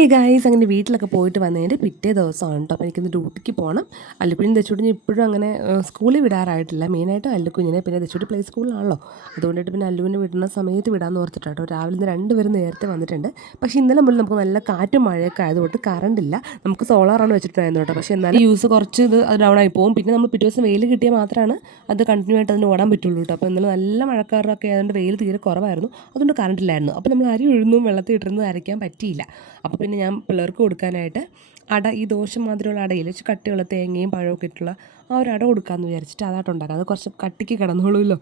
ഈ ഗായ്സ് അങ്ങനെ വീട്ടിലൊക്കെ പോയിട്ട് വന്നതിന്റെ പിറ്റേ ദിവസമാണ് കേട്ടോ അപ്പോൾ എനിക്കിന്ന് ഡ്യൂട്ടിക്ക് പോകണം അല്ലുക്കുഞ്ഞിന് തെച്ചുകുഞ്ഞ് ഇപ്പോഴും അങ്ങനെ സ്കൂളിൽ വിടാറായിട്ടില്ല. മെയിനായിട്ട് അല്ലുക്കുഞ്ഞിനെ പിന്നെ തെച്ചുകുട്ടി പ്ലേ സ്കൂളിലാണല്ലോ അതുകൊണ്ടിട്ട് പിന്നെ അല്ലുവിനെ വിടുന്ന സമയത്ത് വിടാമെന്ന് ഓർത്തിട്ടാണ് കേട്ടോ രാവിലെ നിന്ന് രണ്ടുപേരും നേരത്തെ വന്നിട്ടുണ്ട്. പക്ഷേ ഇന്നലെ മുതൽ നമുക്ക് നല്ല കാറ്റും മഴയൊക്കെ ആയതുകൊണ്ട് കറണ്ട് ഇല്ല. നമുക്ക് സോളാറാണ് വെച്ചിട്ടുണ്ടായിരുന്നു കേട്ടോ പക്ഷേ എന്നാലും യൂസ് കുറച്ച് ഇത് അത് ഡൗൺ ആയി പോകും. പിന്നെ നമ്മൾ പിറ്റേ ദിവസം വെയിൽ കിട്ടിയാൽ മാത്രമാണ് അത് കണ്ടിന്യൂ ആയിട്ട് അതിന് ഓടാൻ പറ്റുള്ളൂ കേട്ടോ അപ്പോൾ ഇന്നലെ നല്ല മഴക്കാരൊക്കെ ആയതുകൊണ്ട് വെയിൽ തീരെ കുറവായിരുന്നു. അതുകൊണ്ട് കറണ്ടില്ലായിരുന്നു അപ്പോൾ നമ്മൾ അരി ഉഴുന്നും വെള്ളത്തിൽ ഇട്ടിരുന്നത് അരയ്ക്കാൻ പറ്റിയില്ല. അപ്പോൾ പിന്നെ ഞാൻ പിള്ളേർക്ക് കൊടുക്കാനായിട്ട് അട ഈ ദോശ മാതിരിയുള്ള അടയിൽ വെച്ച് കട്ടിയുള്ള തേങ്ങയും പഴമൊക്കെ ഇട്ടുള്ള ആ ഒരു അട കൊടുക്കാമെന്ന് വിചാരിച്ചിട്ട് അതായിട്ട് ഉണ്ടാക്കാം അത് കുറച്ച് കട്ടിക്ക് കിടന്നോളൂല്ലോ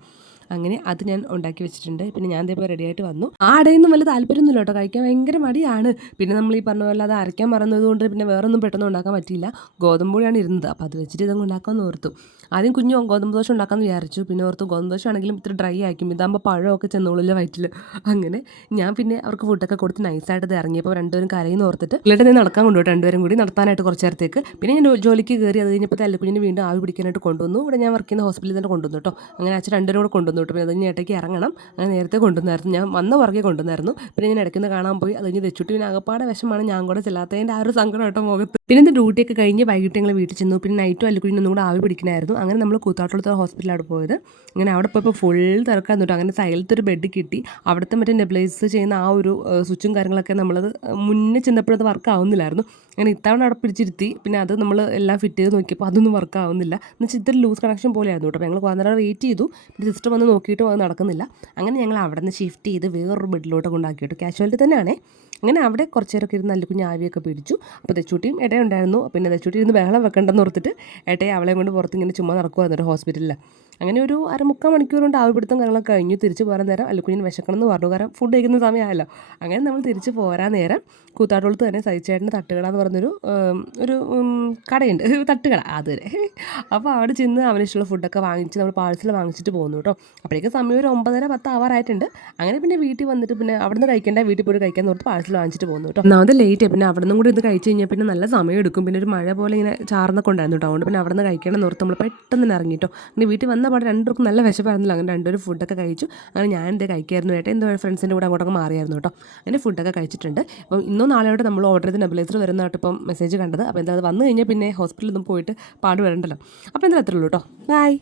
അങ്ങനെ അത് ഞാൻ ഉണ്ടാക്കി വെച്ചിട്ടുണ്ട്. പിന്നെ ഞാൻ ഇതേപോലെ റെഡി ആയിട്ട് വന്നു. ആ വലിയ താല്പര്യമൊന്നുമില്ല കേട്ടോ. കഴിക്കാൻ ഭയങ്കര മടിയാണ്. പിന്നെ നമ്മൾ ഈ പറഞ്ഞ പോലെ അത് അരയ്ക്കാൻ മറന്നതുകൊണ്ട് പിന്നെ വേറൊന്നും പെട്ടെന്ന് ഉണ്ടാക്കാൻ പറ്റിയില്ല. ഗോതമ്പ് പൊടിയാണ് ഇരുന്നത്. അപ്പോൾ അത് വെച്ചിട്ട് ഇതങ്ങ് ഉണ്ടാക്കാമെന്ന് ഓർത്തു. ആദ്യം കുഞ്ഞു ഗോതമ്പ് ദോശ ഉണ്ടാക്കാമെന്ന് വിചാരിച്ചു. പിന്നെ ഓർത്തു ഗോതമ്പ് ദോശ ആണെങ്കിലും ഇത്ര ഡ്രൈ ആയിരിക്കും. ഇതാകുമ്പോൾ പഴമൊക്കെ ചെന്നോളില്ല വയറ്റിൽ അങ്ങനെ ഞാൻ പിന്നെ അവർക്ക് ഫുഡൊക്കെ കൊടുത്ത് നൈസായിട്ട് ഇത് ഇറങ്ങിയപ്പോൾ രണ്ടുപേരും കരയെന്ന് ഓർത്തിട്ട് പിള്ളേരെ നടക്കാൻ കൊണ്ടുപോയി. രണ്ടുപേരും കൂടി നടത്താനായിട്ട് കുറച്ച് നേരത്തേക്ക്. പിന്നെ ഞാൻ ജോലിക്ക് കയറി അത് കഴിഞ്ഞപ്പോൾ അല്ലക്കുഞ്ഞിനെ വീണ്ടും ആവി പിടിക്കാനായിട്ട് കൊണ്ടുവന്നു. ഇവിടെ ഞാൻ വർക്ക് ചെയ്യുന്ന ഹോസ്പിറ്റലിൽ തന്നെ കൊണ്ടുവന്നു കേട്ടോ. അങ്ങനെ അച്ഛൻ രണ്ടുപേരും കൂടെ കൊണ്ടുവന്നു. കേട്ടോ. പിന്നെ അത് ഞാൻ ഇടയ്ക്ക് ഇറങ്ങണം. അങ്ങനെ നേരത്തെ കൊണ്ടുവന്നായിരുന്നു. ഞാൻ വന്ന പുറകെ കൊണ്ടുവന്നായിരുന്നു. പിന്നെ ഞാൻ ഇടയ്ക്ക് നിന്ന് കാണാൻ പോയി. അത് കഴിഞ്ഞ് തെച്ചുട്ടി പിന്നെ അകപ്പാടെ വിഷമാണ് ഞാൻ കൂടെ ചെല്ലാത്തതിന്റെ ആ ഒരു സങ്കടം കേട്ടോ മുഖത്ത്. പിന്നെ ഇത് ഡ്യൂട്ടിയൊക്കെ കഴിഞ്ഞ് വൈകിട്ട് ഞങ്ങൾ വീട്ടിൽ ചെന്നു. പിന്നെ നൈറ്റും അല്ലെങ്കിൽ ഒന്നും കൂടെ ആവി പിടിക്കണമായിരുന്നു അങ്ങനെ നമ്മൾ കൂത്താട്ടുള്ള ഹോസ്പിറ്റലാണ് പോയത്. അങ്ങനെ അവിടെ പോയപ്പോൾ ഫുൾ തിരക്കാൻ തൊട്ട് അങ്ങനെ സൈലത്ത് ഒരു ബെഡ് കിട്ടി. അവിടുത്തെ മറ്റേ നെബ്ലൈസ് ചെയ്യുന്ന ആ ഒരു സ്വിച്ചും കാര്യങ്ങളൊക്കെ നമ്മളത് മുന്നേ ചെന്നപ്പോഴത് വർക്ക് ആവുന്നില്ലായിരുന്നു. അങ്ങനെ ഇത്തവണ അവിടെ പിടിച്ചിരുത്തി. പിന്നെ അത് നമ്മൾ എല്ലാം ഫിറ്റ് ചെയ്ത് നോക്കിയപ്പോൾ അതൊന്നും വർക്ക് ആവുന്നില്ല. എന്ന് വെച്ചാൽ ലൂസ് കണക്ഷൻ പോലെയായിരുന്നു കേട്ടോ. ഞങ്ങൾ കുറേ നേരം വെയിറ്റ് ചെയ്തു. പിന്നെ സിസ്റ്റർ വന്ന് നോക്കിയിട്ടും അത് നടക്കുന്നില്ല. അങ്ങനെ ഞങ്ങൾ അവിടെ നിന്ന് ഷിഫ്റ്റ് ചെയ്ത് വേറൊരു ബെഡിലോട്ട് കൊണ്ടാക്കി കേട്ടോ കാഷ്വാലിറ്റി തന്നെയാണേ. അങ്ങനെ അവിടെ കുറച്ച് നേരമൊക്കെ ഇരുന്ന് നല്ല കുഞ്ഞ് ആവിയൊക്കെ പിടിച്ചു. അപ്പോൾ തെച്ചൂട്ടിയും ഇടയും ഉണ്ടായിരുന്നു. പിന്നെ തെച്ചൂട്ടി ഇരുന്ന് ബഹളം വെക്കണ്ടെന്ന് ഓർത്തിട്ട് ഏട്ടയെ അവളെ കൊണ്ട് പുറത്ത് ഇങ്ങനെ ചുമ്മാ നടക്കുമായിരുന്നു ഹോസ്പിറ്റലിൽ അങ്ങനെ ഒരു അരമുക്കാൽ മണിക്കൂർ കൊണ്ട് ആവി ആവിപിടുത്തം കാര്യങ്ങളൊക്കെ കഴിഞ്ഞു. തിരിച്ച് പോരാൻ നേരം അല്ലുക്കുഞ്ഞിന് വിശക്കണം എന്ന് പറഞ്ഞു. കാരണം ഫുഡ് കഴിക്കുന്ന സമയമായല്ലോ. അങ്ങനെ നമ്മൾ തിരിച്ച് പോരാൻ നേരം കൂത്താട്ടുകൊളത്ത് തന്നെ സഹിച്ചേട്ടന്റെ തട്ടുകട എന്ന് പറഞ്ഞൊരു ഒരു കടയുണ്ട്. തട്ടുകട അതുവരെ. അപ്പോൾ അവിടെ ചെന്ന് അവനിഷ്ടമുള്ള ഫുഡൊക്കെ വാങ്ങിച്ച് നമ്മൾ പാഴ്സൽ വാങ്ങിച്ചിട്ട് പോകുന്നു കേട്ടോ. അപ്പോഴേക്കും സമയം ഒരു ഒമ്പതര പത്ത് ആവാറായിട്ടുണ്ട് അങ്ങനെ പിന്നെ വീട്ടിൽ വന്നിട്ട് പിന്നെ അവിടെ കഴിക്കേണ്ട വീട്ടിൽ പോയി കഴിക്കാൻ ഓർത്ത് പാഴ്സൽ വാങ്ങിച്ചിട്ട് പോകുന്നു കേട്ടോ. ഒന്നാമത് ലേറ്റ് പിന്നെ അവിടെ നിന്നും കൂടി ഇത് കഴിച്ച് കഴിഞ്ഞാൽ പിന്നെ നല്ല സമയം എടുക്കും. പിന്നെ ഒരു മഴ പോലെ ഇങ്ങനെ ചാർന്നൊക്കെ ഉണ്ടായിരുന്നു കേട്ടോ. അതുകൊണ്ട് പിന്നെ അവിടെ നിന്ന് കഴിക്കണം എന്ന് ഓർത്ത് നമ്മൾ പെട്ടെന്ന് ഇറങ്ങി കേട്ടോ. അങ്ങനെ വീട്ടിൽ വന്ന പാടെ രണ്ടുപേർക്കും നല്ല വിശപ്പായിരുന്നില്ല. അങ്ങനെ രണ്ടുപേരും ഫുഡൊക്കെ കഴിച്ചു. അങ്ങനെ ഞാൻ എന്തേ കഴിക്കായിരുന്നു? ഏട്ടാ എന്തോ ഫ്രണ്ട്സിന്റെ കൂടെ അങ്ങോട്ടൊക്കെ മാറിയായിരുന്നു കേട്ടോ. അങ്ങനെ ഫുഡൊക്കെ കഴിച്ചിട്ടുണ്ട്. അപ്പം ഇന്നോ നാളെയോടെ നമ്മൾ ഓർഡർ ചെയ്ത് നെബിലൈസർ വരുന്നതായിട്ട് ഇപ്പം മെസ്സേജ് കണ്ടത്. അപ്പോൾ എന്താ അത് വന്നു കഴിഞ്ഞാൽ പിന്നെ ഹോസ്പിറ്റലിൽ ഒന്നും പോയിട്ട് പാട് വരണ്ടല്ലോ. അപ്പോൾ എന്താ അത്രയുള്ളൂ കേട്ടോ. ബൈ